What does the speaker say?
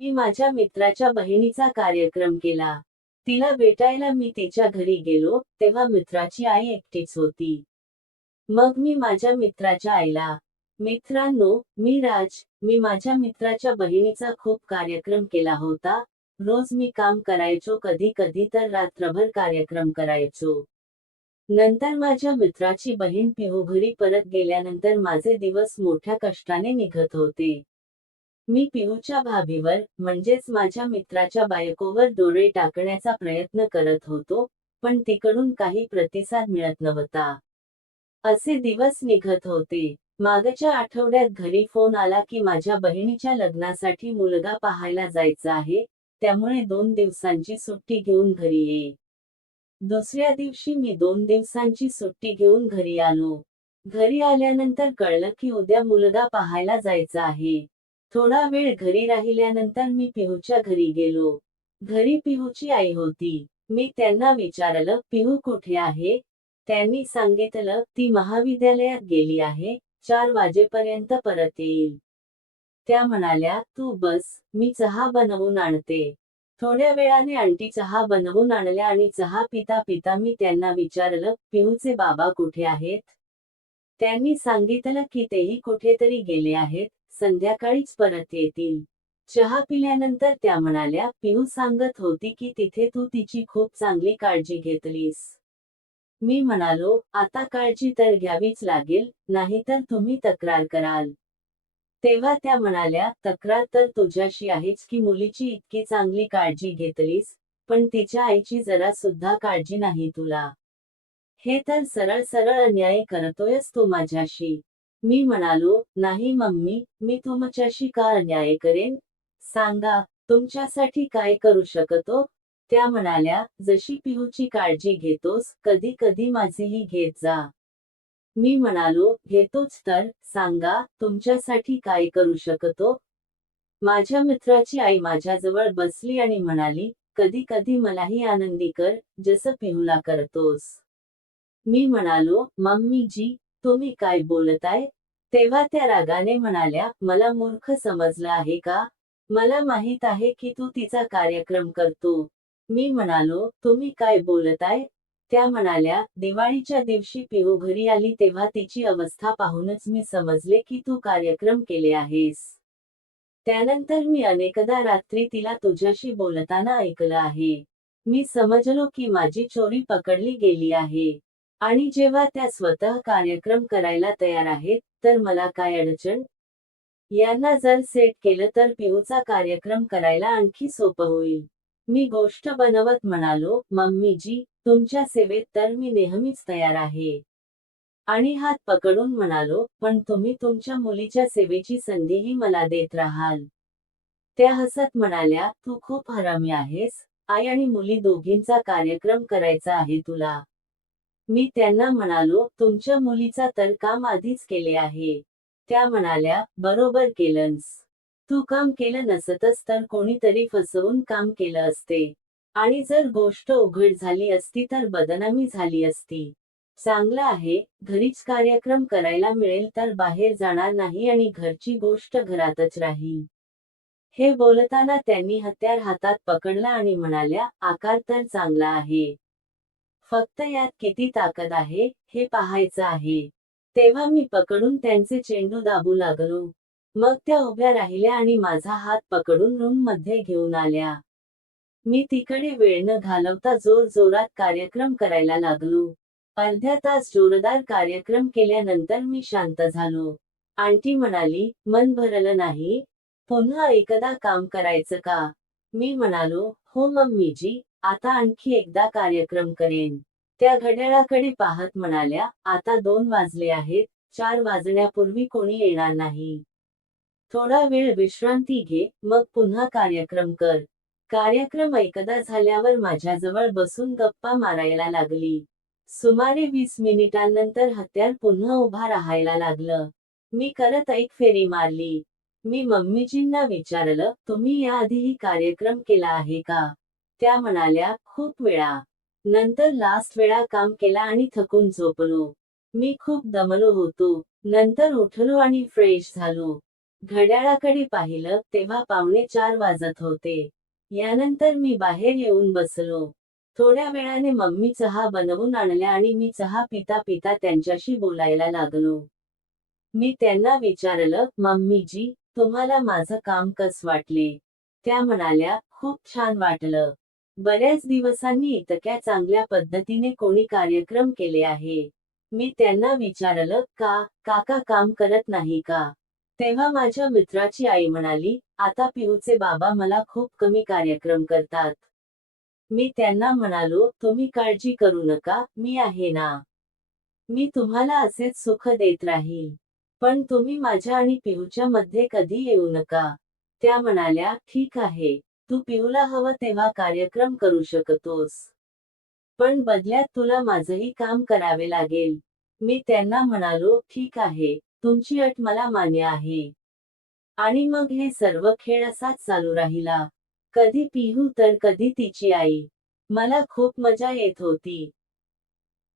मी माझ्या मित्राच्या बहिणीचा कार्यक्रम केला. तिला भेटायला मी तिच्या घरी गेलो तेव्हा मित्राची आई एकटीच होती. मग मी माझ्या मित्राच्या आईला मित्रांनो मी राज मी माझ्या मित्राच्या बहिणीचा खूप कार्यक्रम केला होता. रोज मी काम करायचो कधी कधी तर रात्रभर कार्यक्रम करायचो. नंतर माझ्या मित्राची बहीण पिहू घरी परत गेल्यानंतर माझे दिवस मोठ्या कष्टाने निघत होते. मी पिहूच्या भाभीवर म्हणजेच माझ्या मित्राच्या बायकोवर डोळे टाकण्याचा प्रयत्न करत होतो पण तिकडून काही प्रतिसाद मिळत नव्हता. असे दिवस निघत होते. मागच्या आठवड्यात घरी फोन आला की माझ्या बहिणीच्या लग्नासाठी मुलगा पाहायला जायचा आहे त्यामुळे दोन दिवसांची सुट्टी घेऊन घरी ये. दुसऱ्या दिवशी मी दोन दिवसांची सुट्टी घेऊन घरी आलो. घरी आल्यानंतर कळलं की उद्या मुलगा पाहायला जायचा आहे. थोडा वेळ घरी राहिल्यानंतर मी पिहूच्या घरी गेलो. घरी पिहूची आई होती. मी त्यांना विचारलं पिहू कुठे आहे? त्यांनी सांगितलं ती महाविद्यालयात गेली आहे. चार वाजेपर्यंत परत येईल. त्या म्हणाल्या तू बस मी चहा बनवून आणते. थोड्या वेळाने आंटी चहा बनवून आणल्या आणि चहा पिता पिता मी त्यांना विचारलं पिहूचे बाबा कुठे आहेत? त्यांनी सांगितलं की तेही कुठेतरी गेले आहेत. संध्याकाळीच परत येतील. चहा पिल्यानंतर त्या म्हणाल्या पिहू सांगत होती की तिथे तू तिची खूप चांगली काळजी घेतलीस. मी म्हणालो आता काळजी तर घ्यावीच लागेल नाहीतर तुम्ही तक्रार कराल. तेव्हा त्या म्हणाल्या तक्रार तर तुझ्याशी आहेच की मुलीची इतकी चांगली काळजी घेतलीस पण तिच्या आईची जरा सुद्धा काळजी नाही तुला. हे तर सरळ सरळ अन्याय करतोयस तू माझ्याशी. मी म्हणालो नाही मम्मी मी तुमच्याशी का अन्याय करेन? सांगा तुमच्यासाठी काय करू शकतो? त्या म्हणाल्या जशी पिहूची काळजी घेतोस कधी कधी माझीही घेत जा. मी म्हणालो घेतोच तर सांगा तुमच्यासाठी काय करू शकतो? माझ्या मित्राची आई माझ्याजवळ बसली आणि म्हणाली कधी कधी मलाही आनंदी कर जसं पिहूला करतोस. मी म्हणालो मम्मी जी तुम्ही काय बोलताय? तेव्हा त्या रागाने म्हणाल्या मला मूर्ख समजलं आहे का? मला माहीत आहे की तू तिचा कार्यक्रम करतो. मी म्हणालो तुम्ही काय बोलताय? त्या म्हणाल्या दिवाळीच्या दिवशी पिहू घरी आली तेव्हा तिची अवस्था पाहूनच मी समजले की तू कार्यक्रम केले आहेस. त्यानंतर मी अनेकदा रात्री तिला तुझ्याशी बोलताना ऐकलं आहे. मी समजलो की माझी चोरी पकडली गेली आहे. आणि जेव्हा त्या स्वतः कार्यक्रम करायला तयार आहेत तर मला काय अडचण? यांना जर सेट केलं तर पिऊचा कार्यक्रम करायला आणखी सोपं होईल. मी गोष्ट बनवत म्हणालो मम्मीजी तुमच्या सेवेत तर मी नेहमीच तयार आहे. आणि हात पकडून म्हणालो पण तुम्ही तुमच्या मुलीच्या सेवेची संधीही मला देत राहाल. त्या हसत म्हणाल्या तू खूप हरामी आहेस. आई आणि मुली दोघींचा कार्यक्रम करायचा आहे तुला. मी त्यांना म्हणालो तुमच्या मुलीचा तर काम आधीच केले आहे. त्या म्हणाल्या बरोबर केलंस. तू काम केलं नसतच तर कोणीतरी फसवून काम केलं असते. आणि जर गोष्ट उघड झाली असती तर बदनामी झाली असती. चांगलं आहे घरीच कार्यक्रम करायला मिळेल तर बाहेर जाणार नाही आणि घरची गोष्ट घरातच राहील. हे बोलताना त्यांनी हत्यार हातात पकडला आणि म्हणाल्या आकार तर चांगला आहे. फक्त यात किती ताकद आहे हे पाहायचं आहे. तेव्हा मी पकडून त्यांचे चेंडू दाबू लागलो. मग त्या उभ्या राहिल्या आणि माझा हात पकडून रूममध्ये घेऊन आल्या. मी तिकडे वेळ न घालवता जोर जोरात कार्यक्रम करायला लागलो. अर्ध्या तास जोरदार कार्यक्रम केल्यानंतर मी शांत झालो. आंटी म्हणाली मन भरलं नाही? पुन्हा एकदा काम करायचं का? मी म्हणालो हो मम्मीजी. आता आणखी एकदा कार्यक्रम करेन. त्या घड्याळाकडे पाहत म्हणाल्या आता दोन वाजले आहेत चार वाजण्यापूर्वी कोणी येणार नाही. थोडा वेळ विश्रांती घे मग पुन्हा कार्यक्रम कर. कार्यक्रम एकदा झाल्यावर माझ्याजवळ बसून गप्पा मारायला लागली. सुमारे वीस मिनिटांनंतर हत्यार पुन्हा उभा राहायला लागलं. मी करत एक फेरी मारली. मी मम्मीजींना विचारलं तुम्ही याआधीही कार्यक्रम केला आहे का? त्या म्हणाल्या खूप वेळा. नंतर लास्ट वेळा काम केला आणि थकून झोपलो. मी खूप दमलो होतो. नंतर उठलो आणि फ्रेश झालो. घड्याळाकडे पाहिलं तेव्हा पावणे चार वाजत होते. यानंतर मी बाहेर येऊन बसलो. थोड्या वेळाने मम्मी चहा बनवून आणल्या आणि मी चहा पिता पिता त्यांच्याशी बोलायला लागलो. मी त्यांना विचारलं मम्मीजी तुम्हाला माझं काम कस वाटले? त्या म्हणाल्या खूप छान वाटलं. बऱ्याच दिवसांनी इतक्या चांगल्या पद्धतीने कोणी कार्यक्रम केले आहे. मी त्यांना विचारलं का काका काम करत नाही का? तेव्हा माझ्या मित्राची आई म्हणाली आता पिहूचे बाबा मला खूप कमी कार्यक्रम करतात. मी त्यांना म्हणालो तुम्ही काळजी करू नका मी आहे ना. मी तुम्हाला असेच सुख देत राहील. पण तुम्ही माझ्या आणि पिहूच्या मध्ये कधी येऊ नका. त्या म्हणाल्या ठीक आहे. तू पिऊला हवं तेव्हा कार्यक्रम करू शकतोस. पण बदल्यात तुला माझंही काम करावे लागेल. मी त्यांना म्हणालो ठीक आहे तुमची अट मला मान्य आहे. आणि मग हे सर्व खेळ असाच चालू राहिला. कधी पिहू तर कधी तिची आई. मला खूप मजा येत होती.